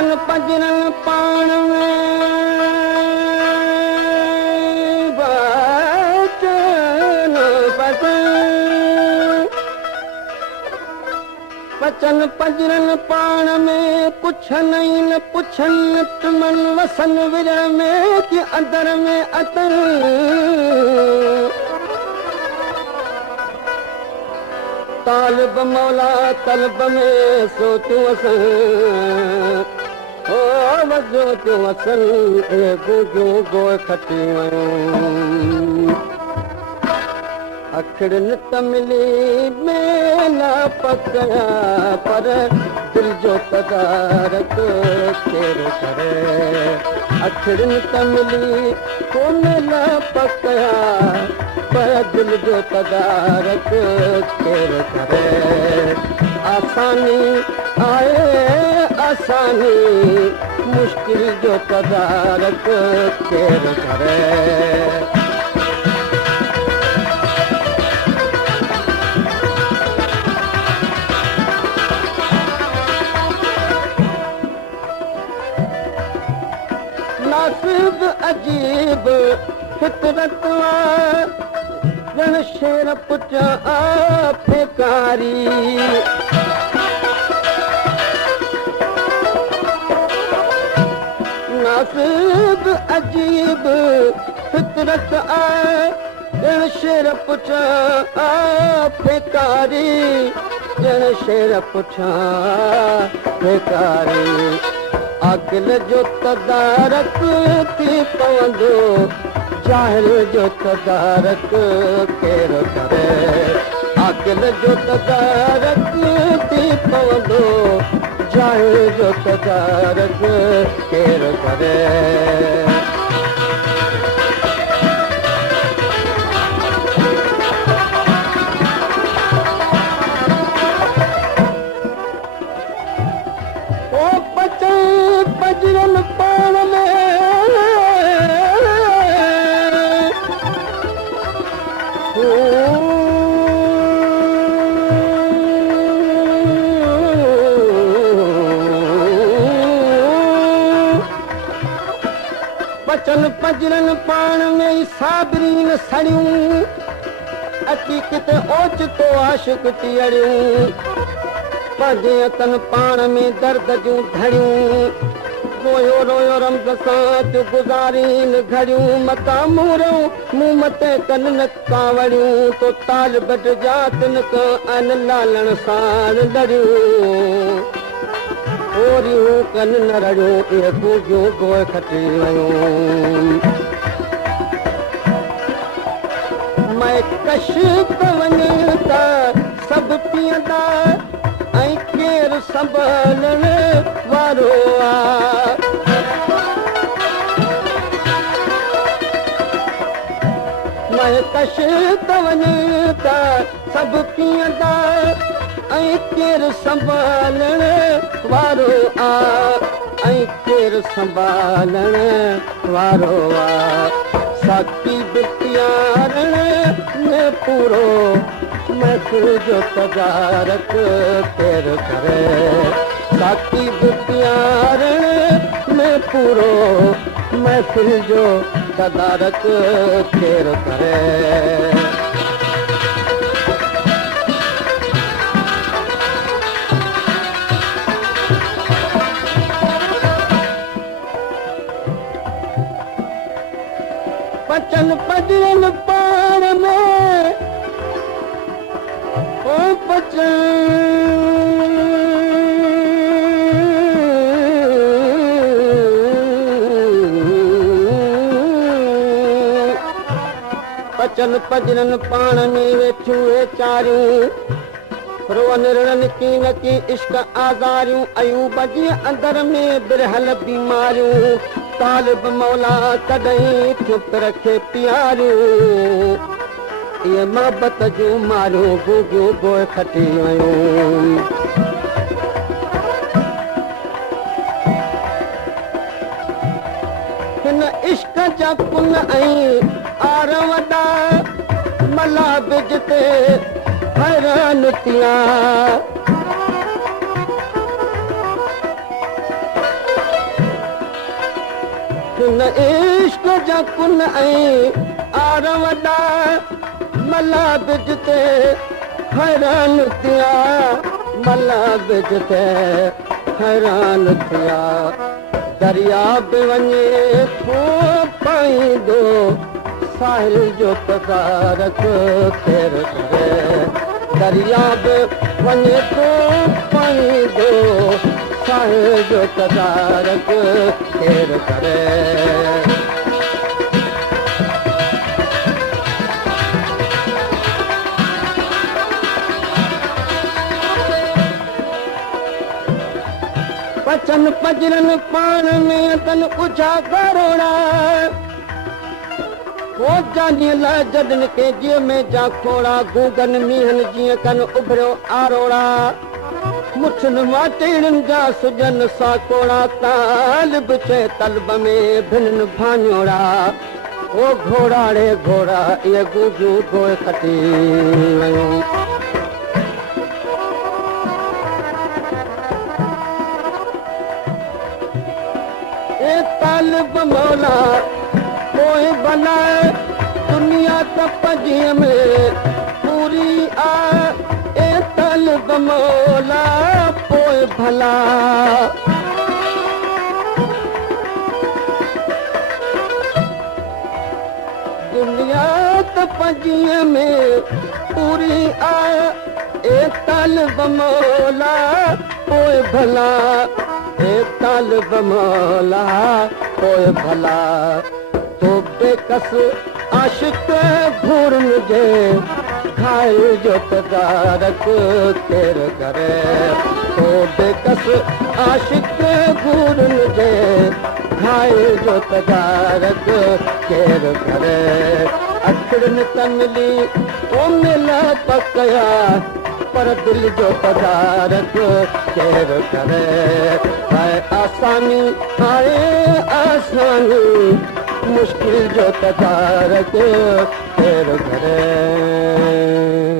बचन पंजरन पाण में बचन बचन पंजरन पाण में पुछन न पुछन तुमन वसन विर में कि अंदर में अतर तालिब मौला तलब में सोचूं असन ओ वजो असन ए गुजूं गोए खटी वयूं अखड़न त मिली मेला पकया पर दिल जो तदारक केर करे अखड़न त मिली को मेला पकया पर दिल जो तदारक केर करे आसानी आए आसानी मुश्किल जो तदारक केर करे नासिब अजीब फितरत जन शेर पुचा फेकारी नासिब अजीब फितरत जन शेर पुचा फेकारी जन शेर पुछा फेकारी अकिल जो तदारक थी पवंदो जाहिल जो तदारक केर करे अकिल जो तदारक थी पवंदो जाहिल जो तदारक केर करे पंजरन पाण में बचन पंजरन पाण में साबरीन सड़ियूं अची किते ओचितो आशिक टीअड़ियूं पंहिंजे तन पाण में दर्द जूं धड़ियूं रोयो रोयो रमज़ सां गुज़ारीन घड़ियूं मता मूरियूं मूं मथे कन कावड़ियूं तो ताल बट जातन अन लालण सां लड़ियूं ओरियूं कन न रड़ियूं इहे पूजियूं गोए खटी वयूं मैं कश वञ त सभु पीअंदा ऐं केरु संभालण वारो मैं कश त वञ त सभु पीअंदा ऐं केरु संभालण वारो ऐं केरु संभालण वारो साकी बि प्यारण में पूरो महफ़िल जो तदारक केर करे साकी बि प्यारण में पूरो महफ़िल जो तदारक केर करे बचन पंजरन पाण में ओ बचन बचन पंजरन पाण में वेठियूं वेचारियूं रोअन रण की न की इश्क आज़ारियूं अयूब जी अंदर में बिरहल बीमारियूं तालिब मौला कॾहिं चुप रखे प्यारियूं ये मोहब्बत जूं मारियूं गुगियूं गोए खटी वयूं हिन इश्क जा कुन ऐं आर वॾा मला बिज ते हैरान थिया कुन इश्क जा कुन ऐं आर वॾा मला बिज ते हैरान थिया मला बिज ते हैरान थिया दरिया बि वञे थो पाईंदो साहिल जो तदारक केर करे दरिया बि वञे थो पाईंदो साहिल जो तदारक केर करे पचन पजरन पाण में तन उछा करोड़ा वो जानी ला जदन के जीअ में जा खोड़ा गूगन मीहन जीअं कन उभरियो आरोड़ा मुठन माटेड़न जा सुजन सा कोड़ा तालिब छे तलब में भिन भाणोड़ा ओ घोड़ाड़े घोड़ा ये गूगू गोए खटी तालिब मौला कोई बनाए दुनिया त पजीअ में पूरी आ ए तालिब मौला पोइ भला दुनिया त पजीअ में पूरी आ ए तालिब मौला पोइ भला तालिब मौला पोइ भला तो बेकस आशिक घूरन जे घायल जो तदारक केर करे तो बेकस आशिक घूरन जे घायल जो तदारक केर करे अखड़न त मिली ओ मिला पकया पर दिल जो तदारक केर करे हाय आसानी हाय आसानी मुश्किल जो तदारक केर करे